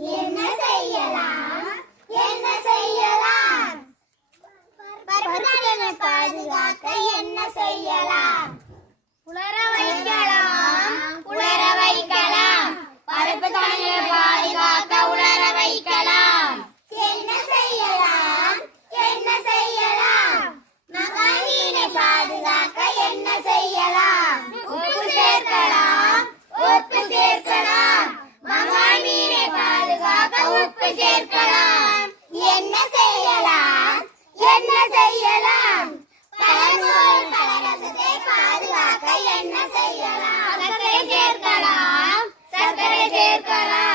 என்ன செய்யலாம் என்ன செய்யலாம் பருப்புகளை பாதுகாக்க என்ன செய்யலாம் உலர வைக்கலாம் உலர வைக்கலாம் பருப்புகளை பாதுகாக்க உலர வைக்கலாம் என்ன செய்யலாம் என்ன செய்யலாம் மகாநீரை பாதுகாக்க என்ன செய்யலாம் உப்பு சேர்க்கலாம் உப்பு சேர்க்கலாம் மகாநீரை பாதுகாக்க உப்பு சேர்க்கலாம் என்ன செய்யலாம் என்ன செய்யலாம் பழங்கள் பழரசத்தை பாதுகாக்க என்ன செய்யலாம் சர்க்கரை சேர்க்கலாம் சர்க்கரை சேர்க்கலாம்